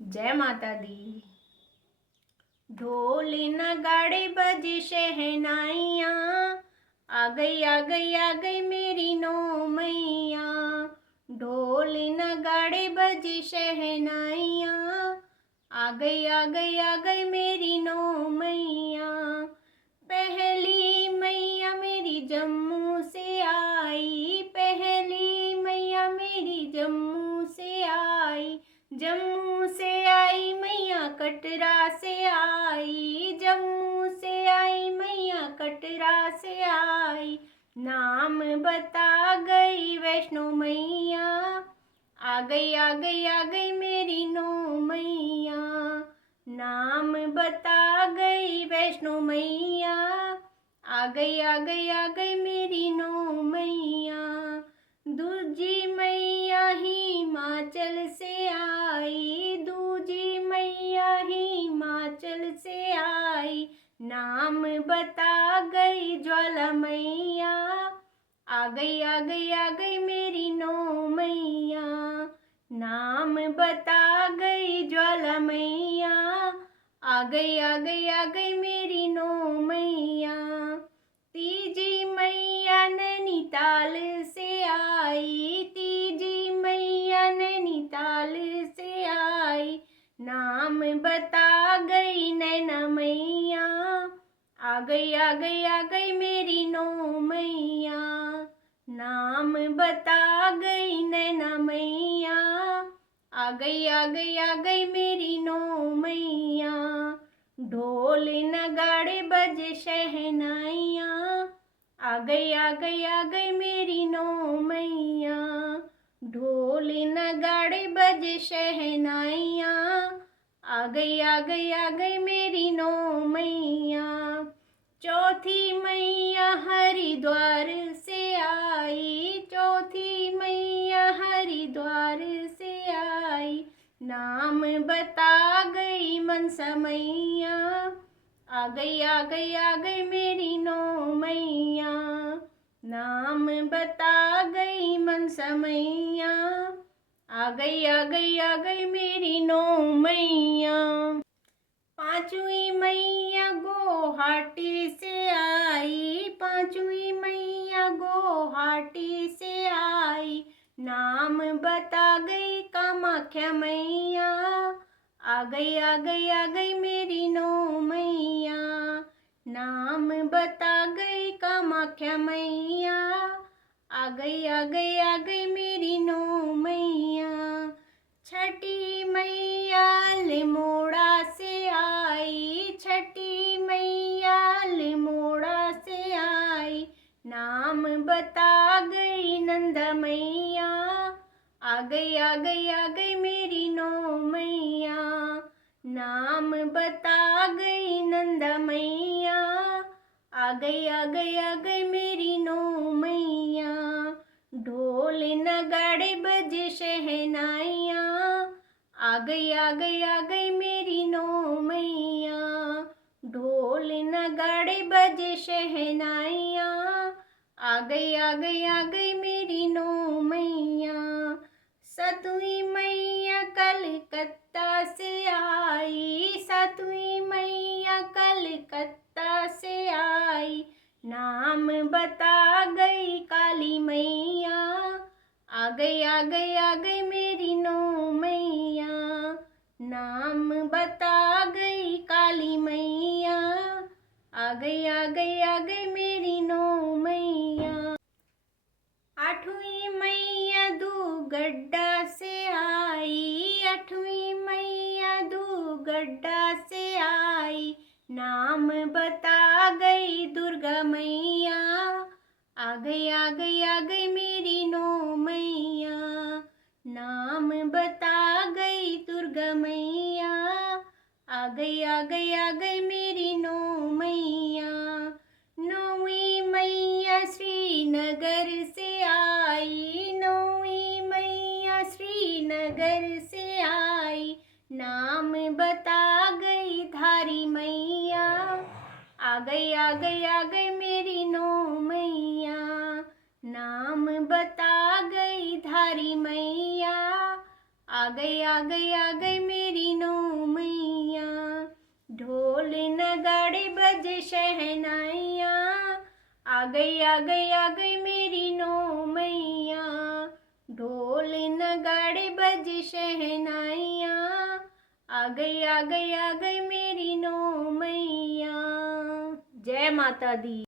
जय माता दी। ढोल नगाड़े बजे शहनाइयाँ, आ गई आ गई आ गई मेरी नौ मैया। ढोल नगाड़े बजे शहनाइयाँ, आ गई आ गई आ गई मेरी नौ मैया। पहली मैया मेरी जम्मू से आई, पहली मैया मेरी जम्मू से आई। जम्मू से आई मैया कटरा से आई, जम्मू से आई मैया कटरा से आई। नाम बता गई वैष्णो मैया, आ गई आ गई आ गई मेरी नौ मैया। नाम बता गई वैष्णो मैया, आ गई आ गई आ गई मेरी नौ मैया। दूजी मैया हिमाचल से आई, दूजी मैया हिमाचल से आई। नाम बता गई ज्वाला मैया, आ गई आ गई आ गई मेरी नौ मैया। नाम बता गई ज्वाला मैया, आ गई आ गई आ गई मेरी नौ मैया। तीजी मैया नैनीताल से आई, तीजी मैया नैनीताल से आई। नाम बता गई नैना मैया, आ गई आ गई आ गई मेरी नौ मैया। नाम बता गई नैना मैया, आ गई आ गई आ गई मेरी नौ मैया। ढोल नगाड़े बजे शहनाइयाँ, आ गई आ गई आ गई मेरी नौ मैया। ढोल नगाड़े बजे शहनाइयाँ, आ गई आ गई आ गई मेरी नौ मैया। चौथी मैया हरिद्वार से आई, चौथी मैया हरिद्वार से आई। नाम बता गई मनसा मैया, आ गई आ गई आ गई मेरी नौ मैया। नाम बता गई मनसा मैया, आ गई आ गई आ गई मेरी नौ मैया। पांचवी मैया गुवाहाटी से आई, पांचवी मैया गुवाहाटी से आई। नाम बता गई कामाख्या मैया, आ गई आ गई आ गई मेरी नौ मैया। नाम बता गई कामाख्या मैया, आ गई आ गई आ गई मेरी नौ मैया। छठी मैया अल्मोड़ा से आई, छठी मैया अल्मोड़ा से आई। नाम बता गई नंदा मैया, आ गई आ गई आ गई मेरी नौ मैया। नाम बता गई नंदा मैया, आ गई आ गई आ गई मेरी नौ मैया। ढोल नगाड़े बजे शहनाइयाँ, आ गई आ गई आ गई मेरी नौ मैया। ढोल नगाड़े बजे शहनाइयाँ, आ गई आ गई आ गई मेरी नौ मैया। सातवीं मैया कलकत्ता से आई, सातवीं मैया कलकत्ता से आई। नाम बता गई काली मैया, आ गई आ गई आ गई मेरी नौ मैया। नाम बता गई काली मैया, आ गई आ गई आ गई मेरी नौ मैया। आठवीं मैया दूगड्डा से आई, आठवीं मैया दूगड्डा से आई। नाम बता गई दुर्गा मैया, आ गई आ गई आ गई मेरी नौ मैया। नाम बता गई दुर्गा मैया, आ गई आ गई आ गई मेरी नौ मैया। नौवीं मैया श्रीनगर से आई, नौवीं मैया श्रीनगर से आई। नाम बता गई धारी मैया, आ गई आ गई आ गई मेरी नौ मैया। नाम बता गई धारी मैया, आ गई मेरी नौ मैया। ढोल नगाड़े बज शहनाइया, आ गई मेरी नौ मैया। ढोल नगाड़े बज शहनाइया, आ गई मेरी नौ मैया। जय माता दी।